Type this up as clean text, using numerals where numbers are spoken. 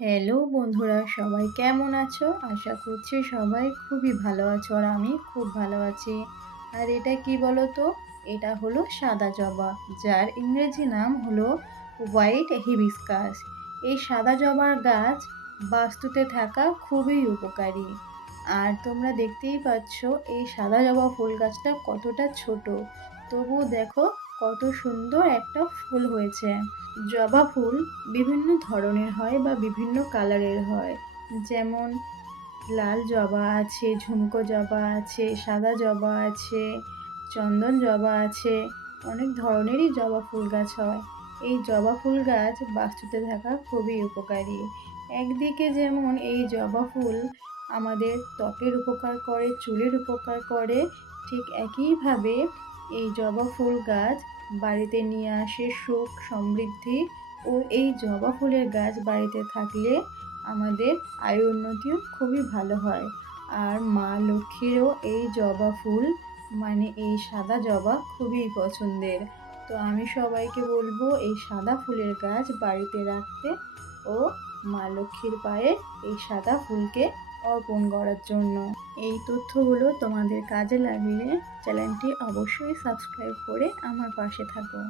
Hello বন্ধুরা, সবাই কেমন আছো? আশা করছি সবাই খুবই ভালো আছো আর আমি খুব ভালো আছি। আর এটা কি বলো তো? এটা হলো সাদা জবা, যার ইংরেজি নাম হলো হোয়াইট হিবিস্কাস। এই সাদা জবার গাছ বাস্তুতে থাকা খুবই উপকারী। আর তোমরা দেখতেই পাচ্ছ এই সাদা জবা ফুল গাছটা কতটা ছোট, তবুও দেখো কত সুন্দর একটা ফুল হয়েছে। জবা ফুল বিভিন্ন ধরনের হয় বা বিভিন্ন কালারের হয়, যেমন লাল জবা আছে, ঝুমকো জবা আছে, সাদা জবা আছে, চন্দন জবা আছে। অনেক ধরনেরই জবা ফুল গাছ হয়। এই জবা ফুল গাছ বাস্তুতে থাকা খুবই উপকারী। একদিকে যেমন এই জবা ফুল আমাদের ত্বকের উপকার করে, চুলের উপকার করে, ঠিক একইভাবে এই জবা ফুল গাছ বাড়িতে নিয়ে আসে সুখ সমৃদ্ধি। ও এই জবা ফুলের গাছ বাড়িতে থাকলে আমাদের আয় উন্নতিও খুবই ভালো হয়। আর মা লক্ষ্মীরও এই জবা ফুল মানে এই সাদা জবা খুবই পছন্দের। তো আমি সবাইকে বলবো এই সাদা ফুলের গাছ বাড়িতে রাখতে ও মা লক্ষ্মীর পায়ে এই সাদা ফুলকে অর্পণ করার জন্য। এই তথ্যগুলো তোমাদের কাজে লাগলে চ্যানেলটি অবশ্যই সাবস্ক্রাইব করে আমার পাশে থাকো।